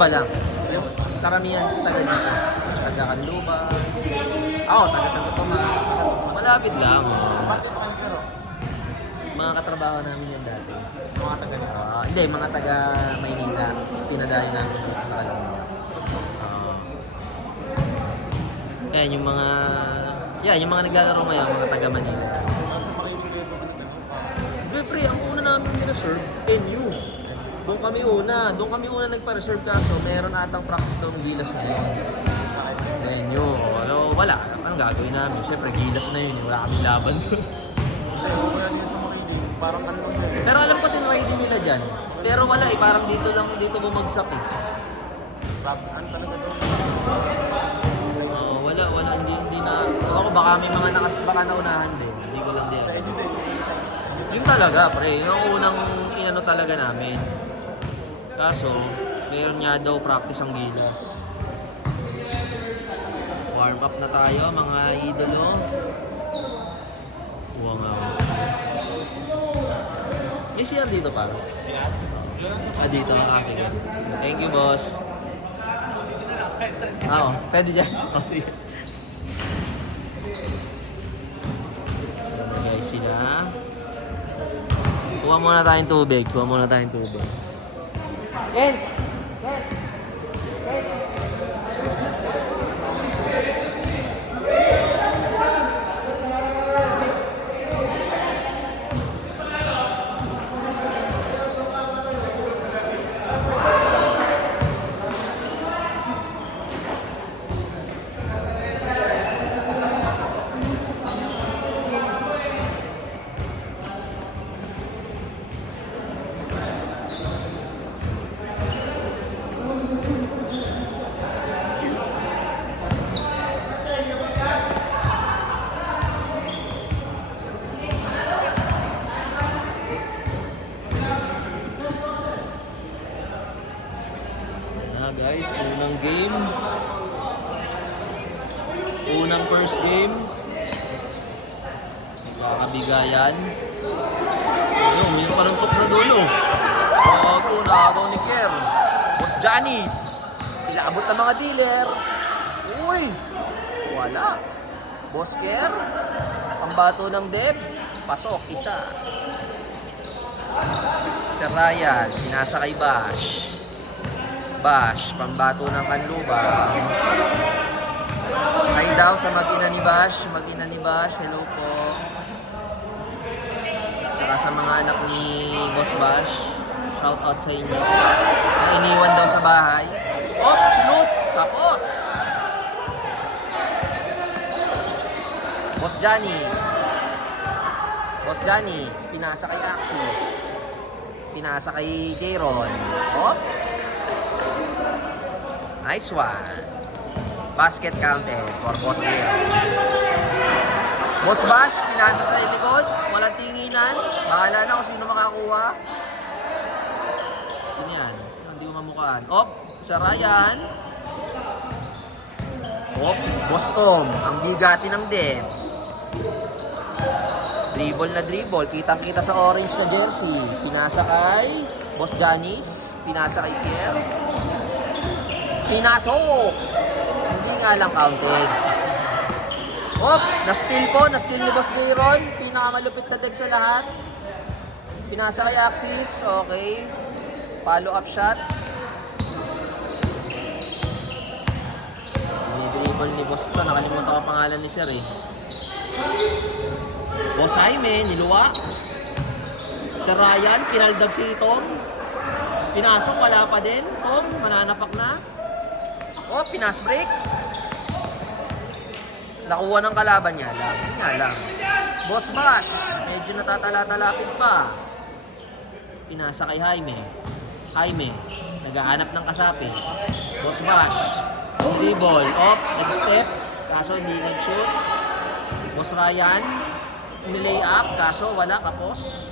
iba lang. Yung karamihan taga dito. Taga Canluba. Ako, taga Santo Tomas. Malapit lang. Bakit kayo pero? Mga katrabaho namin yan dati. Mga taga dito. Hindi, mga taga Maynila. Pinadayo namin dito sa Canluba. Yan, yung mga... Yan, yung mga naglalaro ngayon, mga taga Manila. Saan sa makinig kayo pa ng Pre, ang una namin pina-serve, NU. Doon kami una nagpa-reserve kaso meron atang practice daw ng Gilas ngayon. NU. So, wala. Anong gagawin namin? Siyempre, Gilas na yun. Wala kaming laban doon. Kaya yun sa makinig, parang ano lang yun. Pero alam ko tinry din nila dyan. Pero wala eh, parang dito bumagsak eh. Ano talaga daw? Wala, hindi na. Ako baka may mga baka naunahan din. Hindi ko lang din. Sa inyo din. Yun talaga, pre. Yung unang inano talaga namin. Kaso, meron nga daw practice ang Gilas. Warm up na tayo, mga idolo. Kuha nga ako. May CR dito pa. Siya? Dito. Sige. Thank you, boss. Oo, pwede dyan. Sige. Ayan guys sila. Kuha muna tayong tubig. Guys, unang game. Unang first game. Kakabigayan. Ayun, may paruntok sa dulo. Nakagaw ni Kier. Boss Janice. Ilaabot ng mga dealer. Uy! Wala. Boss Kier. Pambato ng Deb. Pasok, isa. Sir Ryan, pinasa kay Bash. Pambato ng Canluba. Hi daw sa mag-ina ni Bash. Hello po. Tsaka sa mga anak ni Boss Bash. Shout out sa inyo. Na iniwan daw sa bahay. Shoot! Tapos! Boss Janice. Pinasa kay Axis. Pinasa kay Jayron. Nice one. Basket counted for Boss Bill. Boss Bash, pinasa sa likod. Walang tinginan. Bahala na kung sino makakuha. Sino yan? Hindi ko mamukhaan. Sa Ryan. Boss Tom. Ang bigati ng Dev. Dribble. Kitang-kita sa orange na jersey. Pinasa kay Boss Janice. Pinasa kay Pierre. Pinasok! Hindi nga lang counted. Na-steal ni Boss Jayron. Pinakamalupit na Deb sa lahat. Pinasa kay Axis. Okay. Follow up shot. Dribble ni Boss to. Nakalimutan ko pangalan ni Sir eh. Boss Jaime, niluwa. Sir Ryan, kinaldag si Tom. Pinasok, wala pa din. Tom, mananapak na. Pinas break. Nakuha ng kalaban niya lang. Yun nga lang. Boss Bash, medyo natatala-talapit pa. Pinasa kay Jaime. Naghahanap ng kasapi. Boss Bash, dribble. Nag-step. Kaso hindi nag-shoot. Boss Ryan, nilay up. Kaso wala, kapos.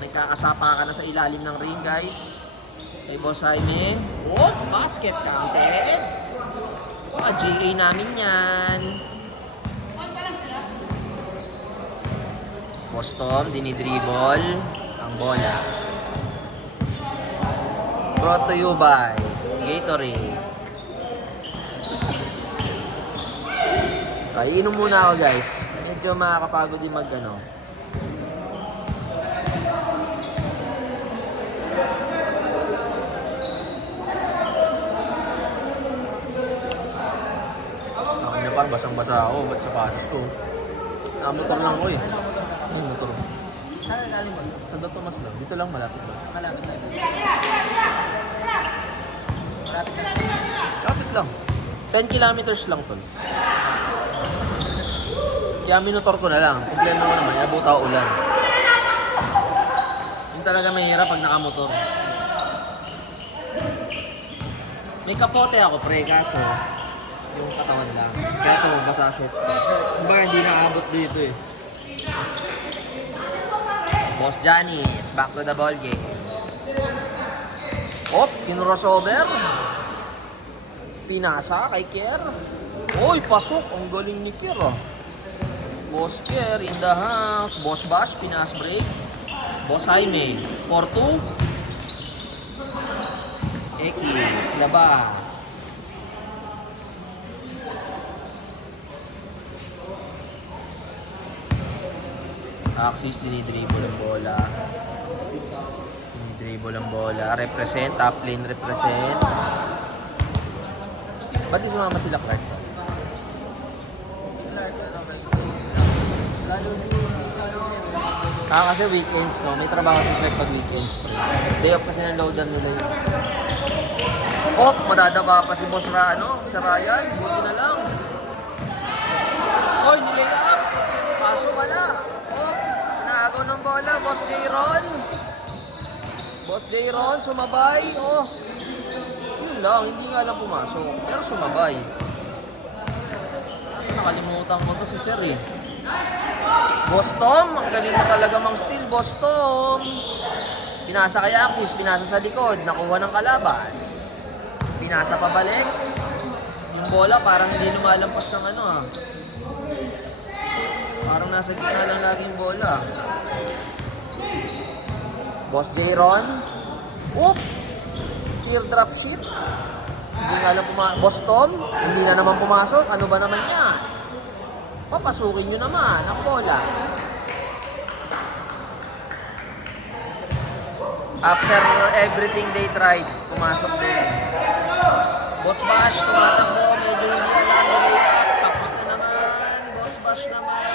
Nagkakasapa ka na sa ilalim ng ring, guys. Kay Boss Jaime. Basket counted. GA namin yan. Boss Tom, dinidribble ang bola. Brought to you by Gatorade. Okay, inom muna ako guys. Medyo makakapagod din mag-ano. Ako na parang basang-basa ako. Ba't sapatos ko? Nakamotor lang ko eh. Ano motor? Saan galing mo? Sa Tomas lang. Dito lang malapit lang. Malapit na. Malapit na. Malapit lang. 10 kilometers lang tol. Kaya minutor ko na lang. Problema ko naman, nabot ako ulan. Yung talaga mahirap pag nakamotor. May kapote ako pre, kaso yung katawan lang. Kaya ito, basa short. Kumbaga hindi nakaabot dito eh. Boss Johnny's, back to the ball game. Op, kinrossover. Pinasa kay Kier. Oy, pasok. Ang galing ni Kier ah. Boss Kier in the house. Boss Bash, pinas break. Boss Jaime, 4-2. X, labas. Axis, dinidribble ang bola. Dinidribble ang bola. Represent, top lane represent. Ba't di sumama sila Clark? Kasi weekends, no? May trabaho si Clark pag weekends. Day off kasi ng loadan nila yun. Oh, madadapa pa si Boss sa Ryan. Buti na lang. Oy, nilay up. Kaso wala. Oh, naagaw ng bola. Boss J-Ron. Boss J-Ron, sumabay. Oh, yun lang. Hindi nga lang pumasok. Pero sumabay. Nakalimutan ko to si Sir eh. Boss Tom, ang galing mo talaga mang steal, Boss Tom. Pinasa kay Axis, pinasa sa likod, nakuha ng kalaban. Pinasa pabalik. Yung bola parang hindi lumalampas ng ano ah. Parang nasa gitna lang lagi yung bola. Boss J-Ron. Oop! Teardrop shit. Hindi nga lang pumasok. Boss Tom, hindi na naman pumasok. Ano ba naman yan? Papasukin nyo naman ang bola. After everything they tried, pumasok din. Boss Bash, tumatakbo. Medyo hindi alam na layup. Tapos na naman. Boss Bash naman.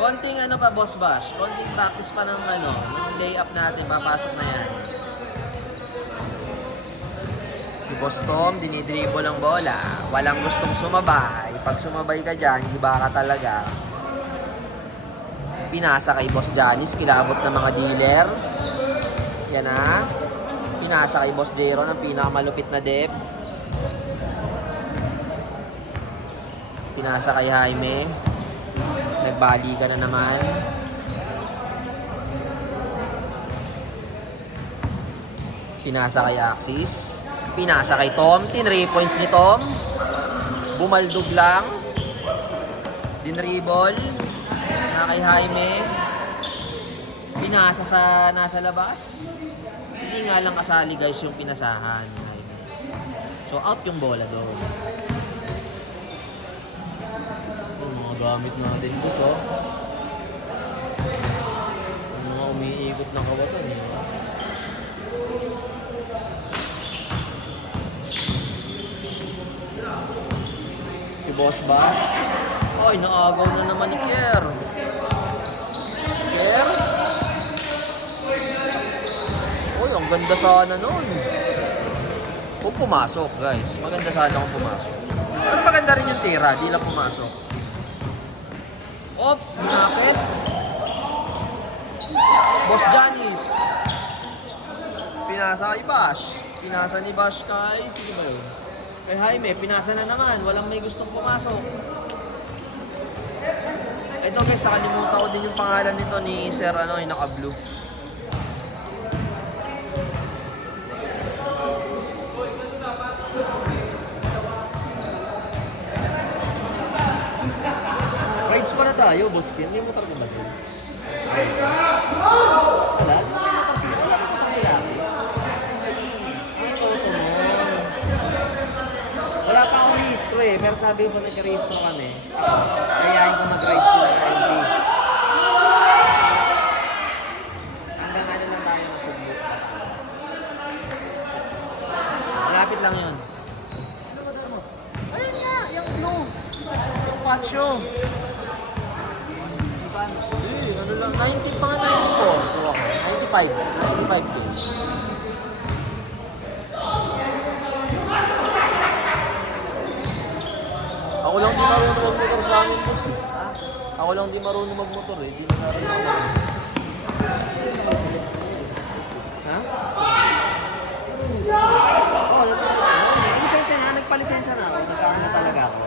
Konting ano pa, Boss Bash. Konting practice pa ng ano. Yung layup natin, papasok na yan. Si Boss Tom, dinidribble ang bola. Walang gustong sumabay. Pag sumabay ka dyan, hiba ka talaga. Pinasa kay Boss Janice, kilabot ng mga dealer. Yan na. Pinasa kay Boss J-Ron, ang pinakamalupit na dep. Pinasa kay Jaime. Nagbali ka na naman. Pinasa kay Axis. Pinasa kay Tom. 3 points ni Tom. Bumaldog lang. Dinribble. Na kay Jaime. Pinasa sa nasa labas. Hindi nga lang kasali guys yung pinasahan ni Jaime. So out yung bola doon. Yung mga gamit natin boss oh. Yung mga umiikot na kawatan eh. Si Boss ba? Ay, naagaw na naman ni Kier. Kier? Uy, ang ganda sana nun. Kung pumasok, guys. Maganda sana kung pumasok. Pero maganda rin yung tira, di lang pumasok. Op, nakit. Boss Janice. Pinasa kay Bash. Pinasa ni Bash kay... Sige ba yun? Kay Jaime, pinasa na naman. Walang may gustong pumasok. Ito guys, nakalimutan ko din yung pangalan nito ni Sir yung naka-blue. Rides pa na tayo, boss Ken. May motor ka ba doon? Wala? Wala eh. Pero sabi ko nag-rehistro kami. Ayayin ko mag-ride sila ng MV. Hanggang ano lang tayo ng Cebu. Malapit lang yun. Ayun nga, yung blue. Yung patio. Ano lang, 90 pa nga 94. 95. 95K. Ako lang di marunong magmotor sa amin, boss eh. Ako lang di marunong magmotor eh. Di na natin ako. Ha? Oo, lisensya na. Nagpalisensya na ako. Nagkaroon na talaga ako.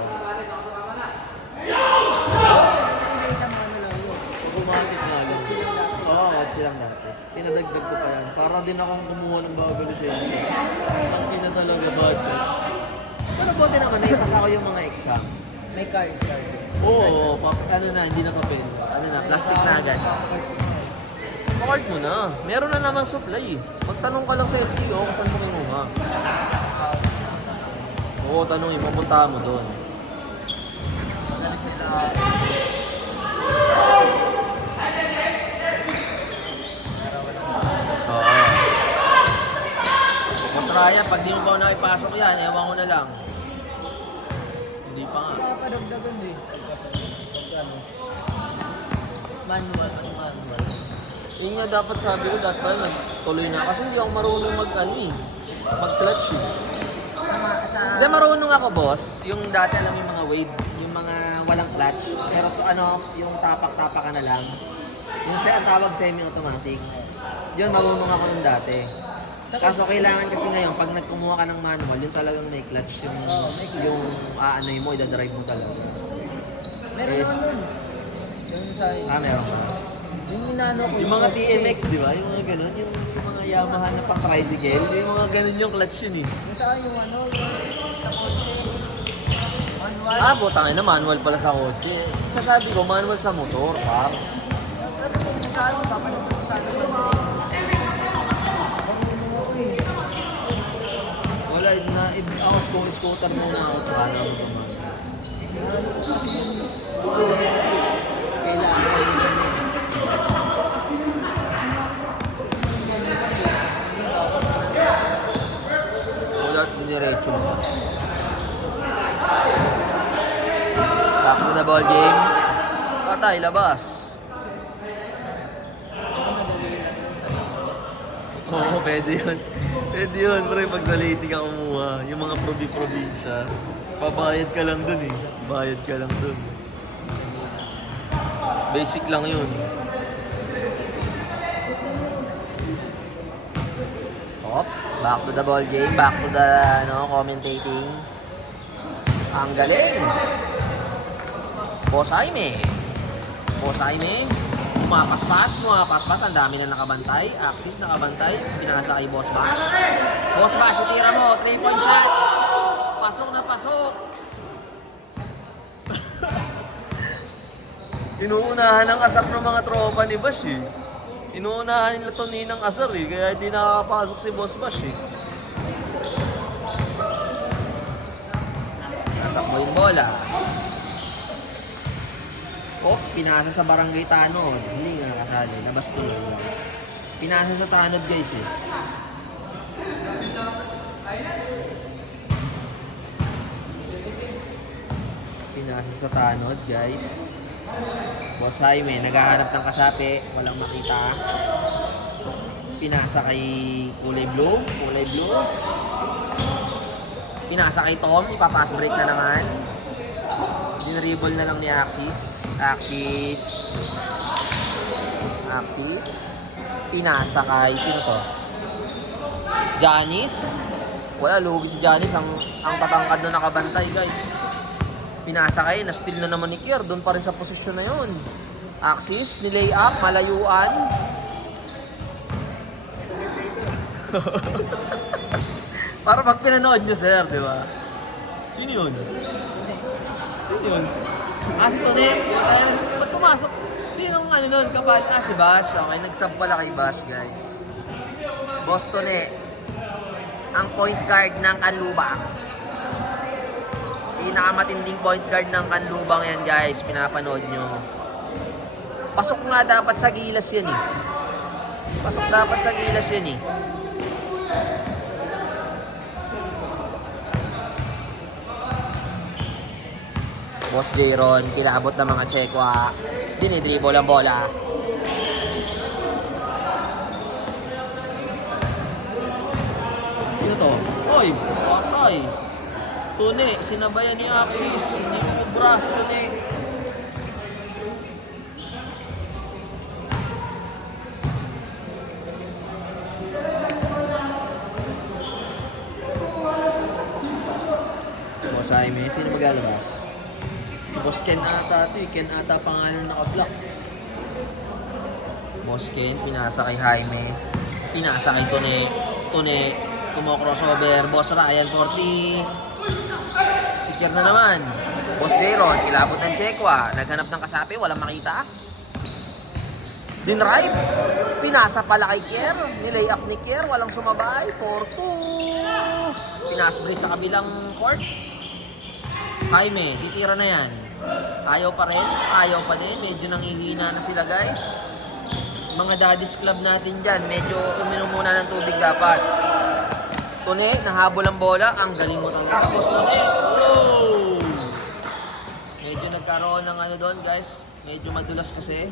Automatic nga yun. Oo, kotse lang dati. Pinadagdag ko pa yan. Para din akong kumuha ng bago lisensya. Ang pinatalaga bad. Pero buti naman, naipasa ko yung mga exam. May card. Oo, ano na, hindi na papel. Ano na, plastic na agad. Card mo na. Meron na naman supply eh. Magtanong ka lang sa LTO kung saan mo kinuha. Oo, tanongin, mapunta mo doon. Madalas nila. Oo. Mas Ryan, pag di mo pa nakipasok yan, ewan ko na lang. Hindi pa nga. Papadagdagan eh. Manual. Yun nga dapat sabi ko, dapat tuloy na. Kasi hindi ako marunong mag-clutch eh. Hindi, marunong ako, boss. Yung dati, alam mo yung mga wave, yung mga walang clutch. Pero yung tapak-tapak ka na lang. Yung ang tawag semi-automatic. Yun, marunong ako nung dati. Kaso kailangan kasi ngayon, pag nagkumuha ka ng manual, yung talagang may clutch. Yung aanay mo, idadrive mo talaga. Meron Yes. naman nun. Yung sa... Meron ka. Yung inano ko. Yung mga TMX, di ba? Yung mga ganun, yung mga Yamaha na pang tricycle, yung mga ganun yung clutch yun eh. Yung sa yung ano, yung sa kotse. Manual. Ah, putangin na, manual pala sa kotse. Sasabi ko, manual sa motor, par. Pero kung sa ano, papanood ko sa ano. Wala, ako scooter muna ako, tsaka na ako naman. Wala, diniretso mo. Back to the ball game. Patay, labas. Oo, pwede yun. Pwede yun, pre, pag sa lady ka kumuha, yung mga probinsya, pabayad ka lang dun eh. Bayad ka lang dun. Basic lang yun. Hop, back to the ball game, back to the commentating. Ang galing! Boss Jaime. Pumapaspas, ang dami na nakabantay. Axis nakabantay, pinasa kay Boss Bash. Boss Bash, itira mo, 3-point shot. Pasok na pasok. Inuunahan ang asar ng mga tropa ni Bash eh. Inuunahan nila to ninang asar eh, kaya hindi nakakapasok si Boss Bash eh. Tatakbo yung bola. Oh, pinasa sa Barangay Tanod. Hindi nga nakasali. Labas to. Pinasa sa Tanod, guys eh. Pinasa sa Tanod, guys. Boss Jaime, naghahanap ng kasapi. Walang makita. Pinasa kay kulay blue. Pinasa kay Tom. Ipapass break na naman. Dinribble na lang ni Axis. Pinasa kay sino to? Janice. Wala, lugi si Janice. Ang tatangkad na nakabantay, guys. Pinasa kay, na-steal na naman ni Kier. Doon pa rin sa posisyon na yun. Axis, nilay up, malayuan. Para pag pinanood nyo, sir, di ba? Sino yun? Si Tone, ba't pumasok? Sinong ano nun, kapal? Si Bash. Okay, nag-sub pala kay Bash, guys. Boss Tone, ang point guard ng Kanlubak. Pinakamatinding point guard ng Kanlubang yan guys, pinapanood nyo. Pasok nga dapat sa gilas yan eh. Pasok dapat sa gilas yan eh. Boss Jayron, kilabot ng mga Tsekwa. Dinidribble ang bola. Sino to? Oy, patay. Tune, sinabayan ni Axis. Hindi mo kubra si Tune. Boss Jaime, sino maglalabas? Boss Ken ata ito eh. Ken ata pangalan naka-block. Boss Ken, pinasa kay Jaime. Pinasa kay Tune. Tune, kumo-crossover. Boss Ryan, 40. Sikir na naman. Boss Jayron, kilabot ng Tsekwa. Naghanap ng kasapi, walang makita. Dinrive. Pinasa pala kay Kier. Nilay up ni Kier, walang sumabay. 4-2. Pinasbreak sa kabilang court. Jaime, titira na yan. Ayaw pa rin, ayaw pa din. Medyo nangihina na sila guys. Mga daddy's club natin dyan, medyo uminom muna ng tubig dapat. Tune, nahabol ang bola. Ang galing mo talaga, boss Tune. Oh! Medyo nagkaroon ng ano doon guys. Medyo madulas kasi.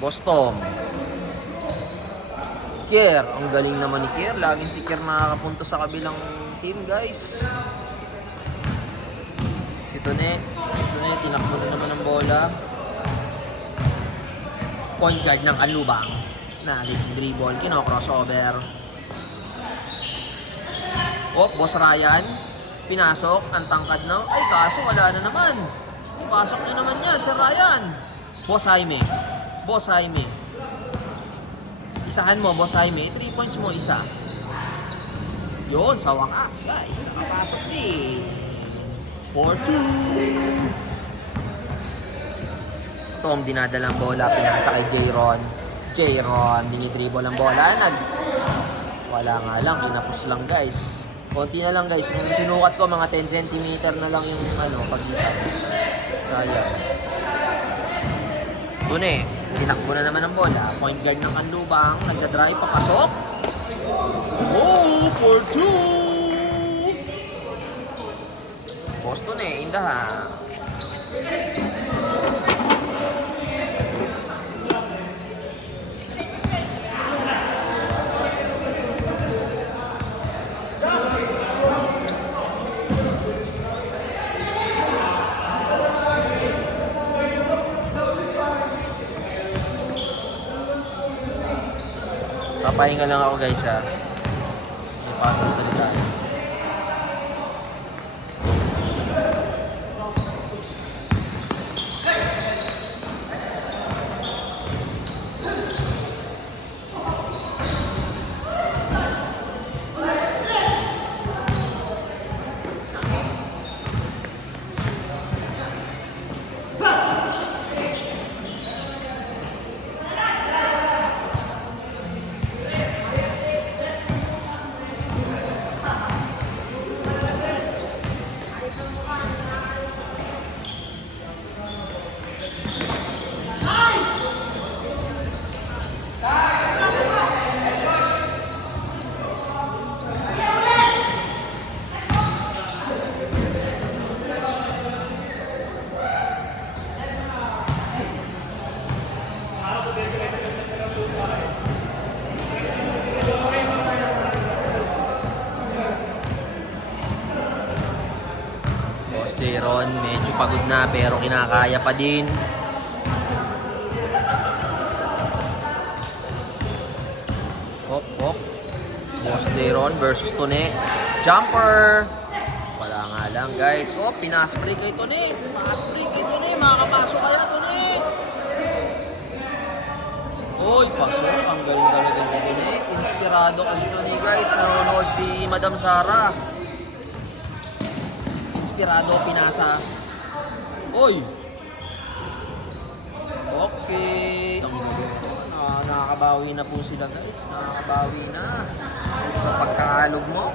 Boss Tom. Kier, ang galing naman ni Kier. Laging si Kier nakakapunto sa kabilang team, guys. Si Tune, tinakbo na naman ang bola. Point guard ng Kanlubang. Dribble, kino-crossover. Oh, Boss Ryan. Pinasok, ang tangkad na. Ay, kaso wala na naman. Ipasok na naman yan, si Ryan. Boss Jaime. Boss Jaime. Isahan mo, Boss Jaime. 3 points mo, isa. Yun, sa wakas, guys. Nakapasok din. 4-2. Tom, dinadalang bola. Pinasa kay Jayron. Jayron, dinidribble ang bola. Wala nga lang, kinapos lang, guys. Konti na lang, guys. Nung sinukat ko, mga 10 cm na lang yung pagitan. Sayang. Tune, tinakbo na naman ang bola. Point guard ng Kanlubang. Nagdadrive, papasok. Oh, 4-2! Boston in the house. Papahinga lang ako guys ha. May patong salita. Jayron, medyo pagod na pero kinakaya pa din. Hop, hop. Boss Jayron versus Tune. Jumper. Wala nga lang guys. Oh, pinaspray kay Tune. Pinaspray kay Tune. Makakapasok kaya Tune. Oy, pasok. Ang galing talaga ni Tune. Inspirado kasi Tune guys. Nanonood si Madam Sara. Inspirado, pinasa. Oy! Okay. Nakakapasok nakakabawi na po sila guys. Nakakabawi na. Sa pagkakalog mo.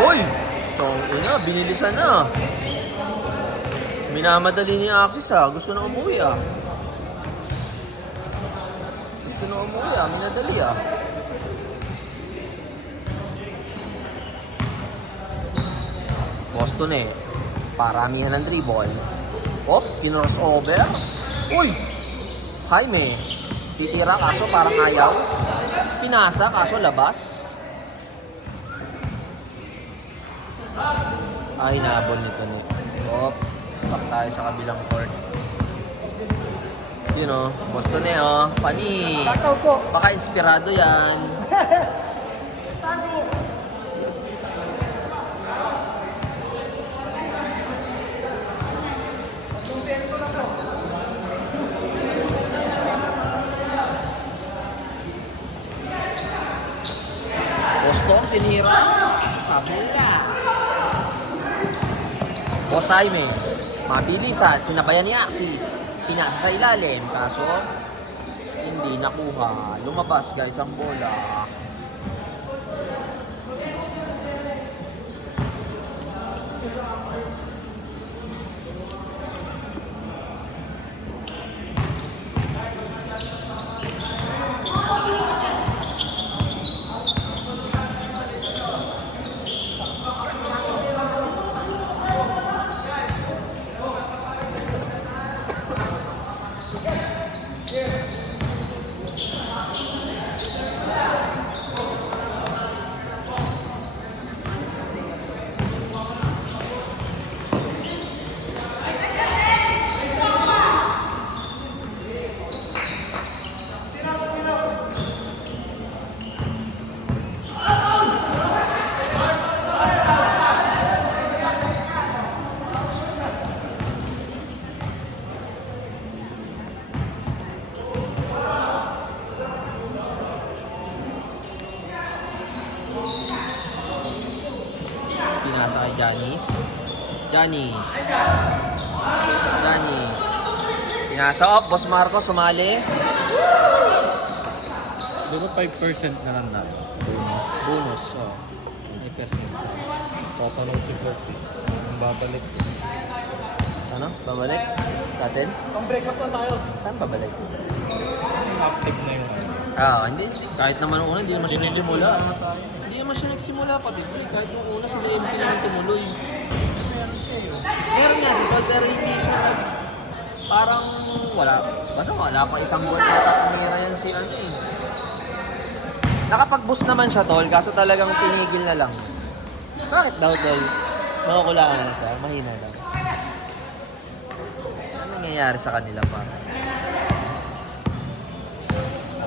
Uy! Ina, binilisan na. Minamadali ni Axis ha. Gusto na umuwi ah. Gusto na umuwi ah. Minadali ah. Boston eh. Paramihan ng dribble. Oh, kinrossover. Uy! Jaime. Titira kaso parang ayaw. Pinasa kaso labas. Ay, naabol nito ni. Oh, back tayo sa kabilang court. Yun oh, Boston eh oh. Panis. Baka inspirado yan. Boston, tinira. Sabi nila. Boss Jaime, mabilisan, sinabayan ni Axis. Pinasa sa ilalim, kaso hindi nakuha. Lumabas guys ang bola. Pinasa kay Janice. Pinasa up. Boss Marcos sumali. Siguro 5% na lang na. Bonus. Oh. 5%. Tatanong si Bert. Ang babalik. Ano? Babalik? Sa atin? Ang breakfast na tayo. Saan babalik? Active na yun. Hindi. Kahit naman una, hindi naman siya nagsimula. Hindi naman siya nagsimula pati. Kahit nung una, sila MP naman tumuloy. Meron nga si Paul, pero hindi siya parang wala. Basta wala pa isang buwan yata tumira yan si ano eh. Nakapag-boost naman siya tol, kaso talagang tinigil na lang. Bakit daw tol? Makukulaan na siya, mahina lang. Ano nangyayari sa kanila pa?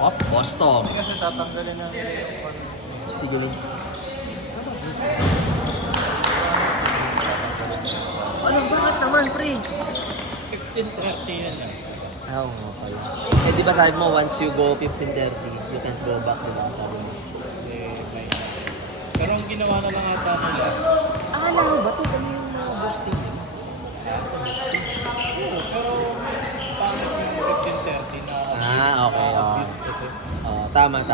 Oh, Boston. Hindi kasi tatanggalin na Sige lang. Ano, bakit naman, pre? 15-30 yan. Oo nga pala. Eh, di ba sabi mo, once you go 15-30, you can't go back, di ba? Sabi mo. Pero ang ginawa na lang ata nila. Akala mo ba ito? Ano yung boosting niya? Pero pangit yung 15-30 na Okay. Tama.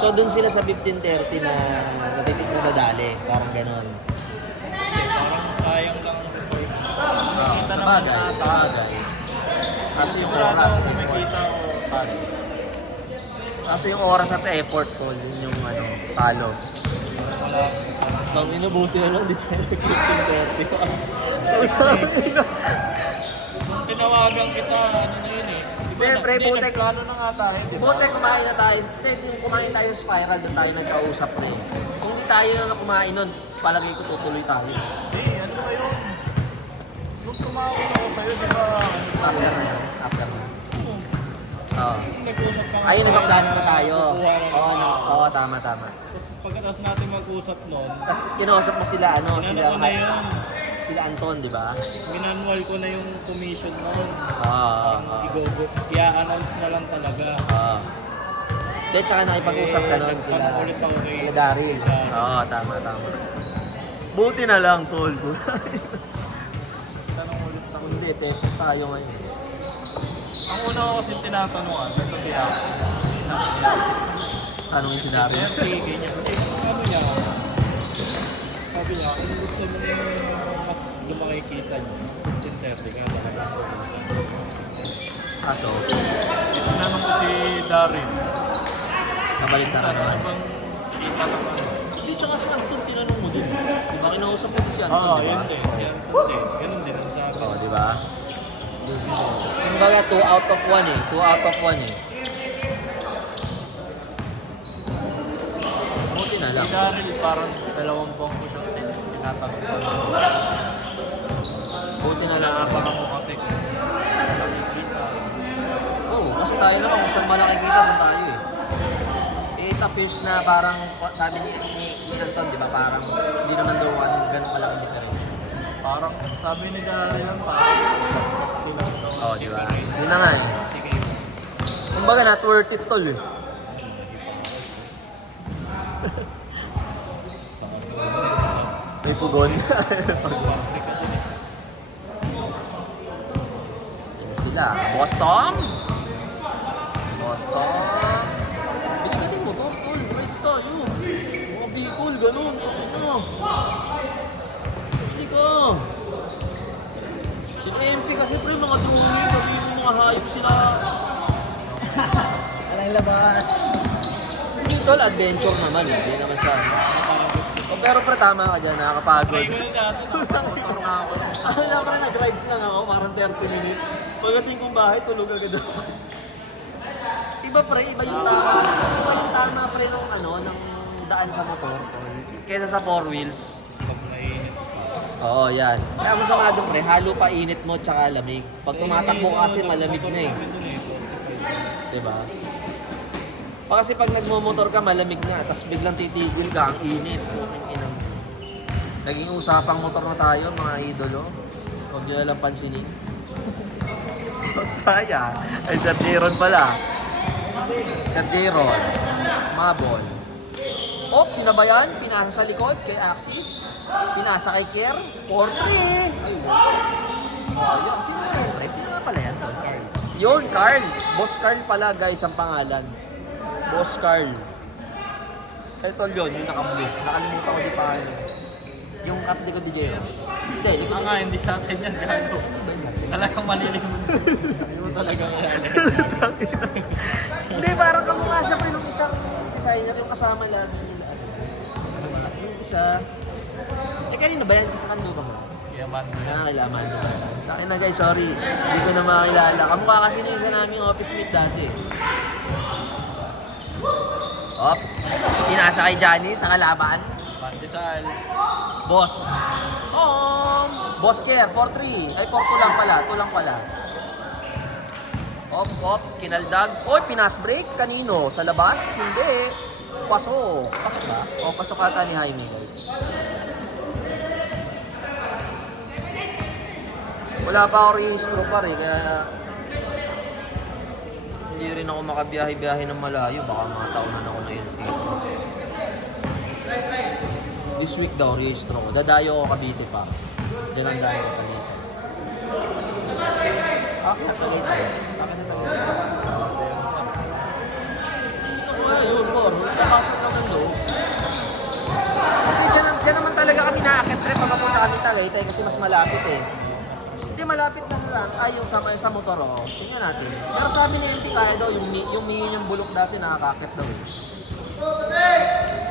So, dun sila sa 15-30 na nadadali. Parang ganon. parang sayang lang sa effort. Sa bagay. Kaso yung oras at effort. Makikita ko paano. Kaso yung oras at effort ko, yun yung talo. Wala. Ang inubuti na lang, di tayo nag-15-30. Tinawagan kita, ano na yun eh. Hindi, pre, putek. Nagplano na nga tayo, di ba? Buti kumain na tayo. Hindi, kung kumain tayo sa spiral, doon tayo nagkausap na eh. Kung di tayo na kumain nun, palagay ko tutuloy tayo. Hindi, ano ba yun? Nung tumawag ako sa'yo, di ba? After na yun. Oo. Nag-usap ka nga Ayun, tayo, nagpaplano na tayo. kukuha ng- Oo, tama. Tapos pagkatapos natin mag-usap nun, Tapos kinausap mo sila, inano ko na yun. sila Anton, di ba? Minanual ko na yung commission nun. Oo. I-announce na lang talaga. Hindi, tsaka nakipag-usap ka nun Nagtanong ulit ako kay kila Daryl. Daryl. Oo, tama. Buti na lang, tol. Tanong ulit ako. Hindi, tepe tayo ngayon. Ang una ko kasi tinatanungan, ito si Ako. Tanong yung sinabi. Kaya ganyan. Ano niya? Sabi niya, kung gusto mo mas lumaki kita niyo, 10:30 ka talaga. Kaso, Tinanong ko si Darin. kabalik na Sana naman. ibang kita lang ano. Hindi, tsaka si Anton, tinanong mo din. Di ba kinausap mo din si Anton, Oo, di ba? yun din. Si Anton din. Ganun din ang sabi. Oo, di ba? Kumbaga, 2 out of 1 eh. 2 out of 1 eh. Buti na lang. Si Daryl parang 2 buwan ko siya tinatanong ko. Buti na lang. Nakapangan ko kasi kung malaki kita. Oo, kasi tayo naman kung saan malaki kita, doon tayo eh. Eh, tapos na parang, sabi ni Anton, di ba, parang hindi naman daw ganun kalaking difference. Parang sabi ni Daryl parang kulang daw. Oo, di ba? Yun na nga eh. Sige. Kumbaga, not worth it tol eh. May pugon. Yan sila. Boss Tom! Boss Tom! Bitin mo to, tol. Rights tayo. Mga Bicol, ganun. Ano? Hindi ka. Si MP kasi pre, mga drawing. Sabihin mo mga hayop sila. Walang labas. Hindi tol, adventure naman eh. Hindi naman siya. Oh, pero pre, tama ka dyan. Nakakapagod. Ako na parang nag-rides lang ako, parang 30 minutes. Pagdating kong bahay, tulog agad ako. Iba pre, iba yung tama. Iba yung tama pre nung ano, ng daan sa motor. Kesa sa 4 wheels. Pag mainit. Oo, yan. Kaya mo sa mga doon pre, halo pa init mo tsaka lamig. Pag tumatakbo ka kasi malamig na eh. Diba? O kasi pag nagmumotor ka, malamig na. Tapos biglang titigil ka, ang init. Inang. Naging usapang motor na tayo, mga idolo. Huwag nyo na lang pansinin. Saya. Ay, Sir Jeron pala. Sir Jeron. Mabol. Op, sino ba yan? Pinasa sa likod kay Axis. Pinasa kay Kier. 4-3. Ayun. Sino nga yun, pre? Sino nga pala yan? Yun, Carl. Boss Carl pala, guys, ang pangalan. Boss Carl. Ito yun, yung naka-blue. Nakalimutan ko di pa ano. Yung at likod ni Jero. Hindi, likod Nga, hindi sa atin yan, gago. Talagang malilimot. Hindi mo talaga yan. Hindi, parang kamukha siya pa yung isang designer, yung kasama lagi nila. Yung isa. Eh, kanina ba yan? Isa kanino ba mo? Yaman mo yan. Nakakailaman na ba? Takin na guys, sorry. Hindi ko na makakilala. Kamukha kasi nung isa namin office mate dati. Op. Pinasa kay Johnny sa kalaban. Pandesal. Boss. Boss Care, 4-3. Ay, 4-2 lang pala. 2 lang pala. Op, kinaldag. Oy, pinas break. Kanino? Sa labas? Hindi. Pasok. Pasok ba? O, pasok ata ni Jaime, guys. Wala pa ako rehistro pa rin, kaya hindi rin ako makabiyahe-biyahe ng malayo. Baka mga taunan ako na LTO. This week daw, rehistro ko. Dadayo ako Cavite pa. Diyan ang dayo ko Talisa. Akit na Tagaytay. Akit na Tagaytay. Ano nga yun, Bor? Nagkakasal naman doon. Hindi, dyan naman talaga kami naakit trip pag papunta kami Tagaytay kasi mas malapit eh. Hindi, malapit lang lang. Ay, yung sa motor ako. Tingnan natin. Pero sabi ni MP, kaya daw, yung bulok dati nakakakit daw eh.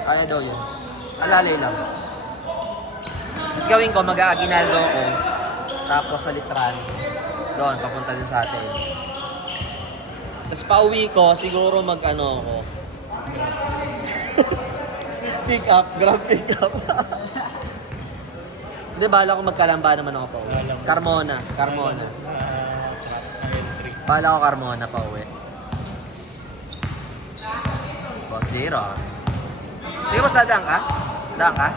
Kaya daw yun. Alalay lang. Tapos gawin ko, mag-aaginaldo ako. Tapos sa Litran. Doon, papunta din sa atin. Tapos pauwi ko, siguro mag-ano ako. Pick up, grab pick up. Hindi, bahala ko magkalamba naman ako pa uwi. Carmona. Bahala ko Carmona pa uwi. Boss Jiro. Sige, boss, dadaan ka? Daan ka?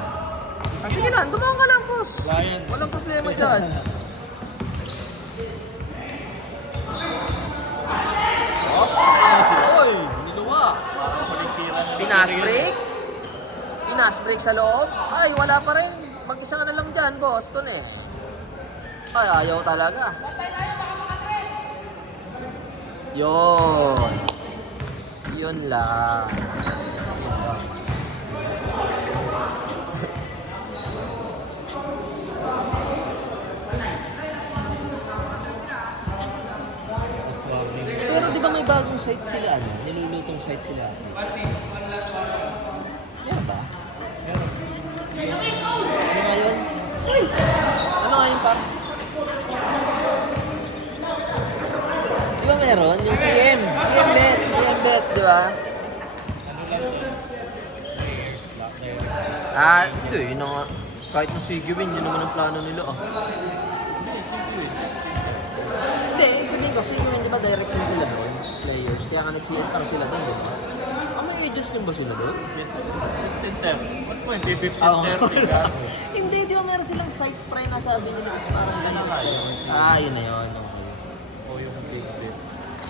Ah, sige lang, dumaan ka lang, boss. Lion. Walang problema dyan. Oy, niluwa. Pinas break sa loob. Ay, wala pa rin. mag-isa ka na lang dyan, Boston eh. Ay, ayaw talaga. Yun. Yun lang. Mas warning. Pero di ba may bagong site sila, ano? Nilulutong site sila. Meron ba? Ano nga yun? Uy! Ano nga yun, par? Di ba meron? Yung CM. CM Bet, di ba? Ano lang yun? Players, black player. Hindi, yun na nga. Kahit na sige win, yun naman ang plano nila, ah. Hindi, sige. Hindi, sabihin ko, sige win, di ba direct din sila doon? Players. Kaya nga nag-CSR sila doon, di ba? Ang may agents din ba sila doon? 15-10. Ba't mo hindi Oo. 15-30 ka? Hindi, di ba meron silang site pre na sabi nila is parang gano'n nga yun? Yun na yun. Okay. O yung big dip.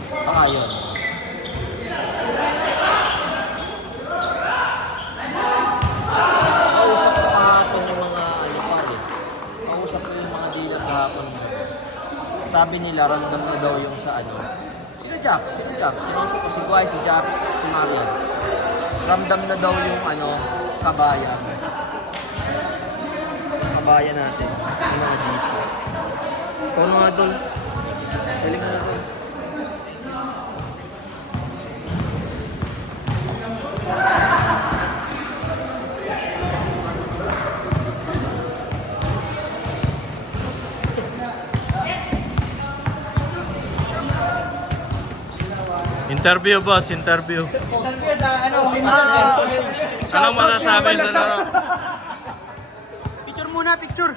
Baka yun. Kausap ko kahapon yung mga ano pa rin. Kausap ko yung mga dealer kahapon. Sabi nila random na daw yung sa ano. Sino Japs? Kausap ko si Guay, si Japs, si Marian. Ramdam na daw yung ano, kabayan. Kabayan natin. Yung mga GC. Ikaw na nga doon. Galing mo na doon. Interview, boss. Interview. Interview sa ano, Sinsan. Anong masasabi sa laro? Picture muna, picture.